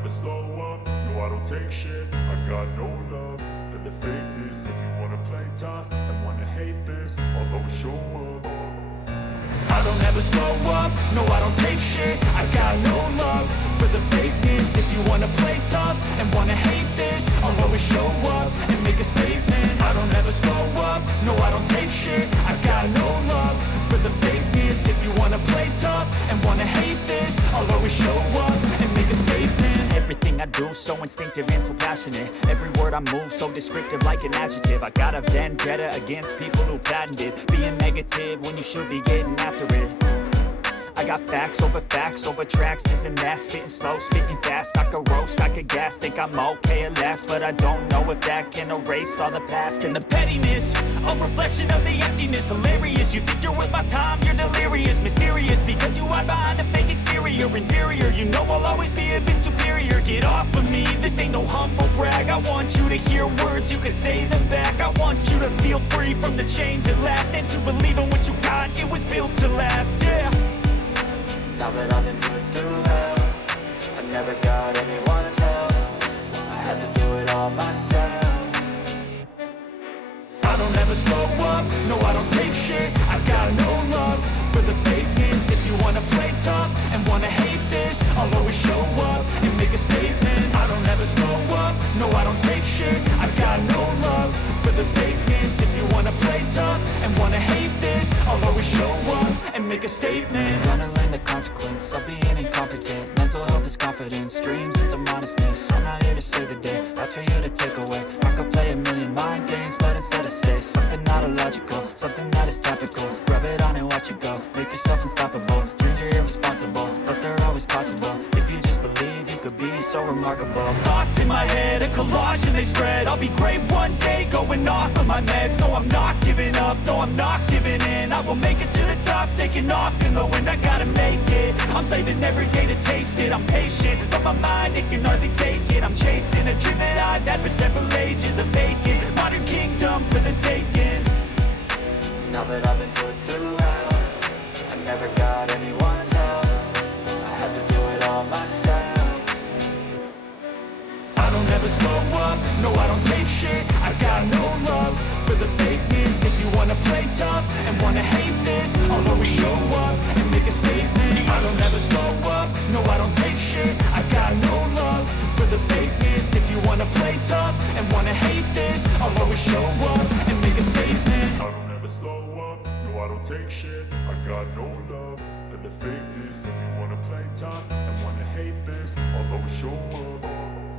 never slow up, no I don't take shit. I got no love for the fakeness. If you wanna play tough and wanna hate this, I'll always show up. I don't ever slow up, no I don't take shit. I got no love for the fakeness. If you wanna play tough and wanna hate this, I'll always show up and make a statement. I don't ever slow up, no I don't take shit. I got no love for the fakeness. If you wanna play tough and wanna hate this, I'll always show up and make a statement. Everything I do so instinctive and so passionate. Every word I move so descriptive like an adjective. I got a vendetta against people who patented being negative when you should be getting after it. I got facts over tracks, this and that. Spitting slow, spitting fast, I could roast, I could gas. Think I'm okay at last, but I don't know if that can erase all the past. And the pettiness, a reflection of the emptiness. Hilarious, you think you're worth my time, you're delirious. Mysterious, because you hide behind a fake exterior. Inferior, you know I'll always be a bit superior. Get off of me, this ain't no humble brag. I want you to hear words, you can say them back. I want you to feel free from the chains at last, and to believe in what you got, it was built to last, yeah. Now that I've been put through hell, I never got anyone's help. I had to do it all myself. I don't ever slow up, no I don't take shit. I got no love for the fakeness. If you wanna play tough and wanna hate this, I'll always show up and make a statement. I don't ever slow up, no I don't take shit. I got no love for the fakeness. If you wanna play tough and wanna hate this, I'll always show up and make a statement. Gonna learn the consequence of being incompetent. Mental health is confidence, dreams and some modestness. I'm not here to save the day, that's for you to take away. I could play a million mind games, but instead I say something not illogical, something that is topical. Rub it on and watch it go, make yourself unstoppable. Dreams are irresponsible, but they're always possible. If you just believe, you could be so remarkable. Thoughts in my head, a collage and they spread. I'll be great one day, going off of my meds. No, I'm not giving up, no, I'm not giving in. I will make it to the top, taking off in the wind. I gotta make it, I'm saving every day to taste it. I'm patient, but my mind, it can hardly take it. I'm chasing a dream that I've had for several ages. A vacant, modern kingdom for the taking. Now that I've been put through hell, I never got anyone's help. I had to do it all myself. I don't ever slow up, no I don't take shit. I got no love for the fakeness. If you wanna play tough and wanna hate this, I'll always show up and make a statement. I don't ever slow up, no I don't take shit. I got no love for the fakeness. If you wanna play tough and wanna hate this, I'll always show up and make a statement. I don't ever slow up, no I don't take shit. I got no love for the fakeness. If you wanna play tough and wanna hate this, I'll always show up.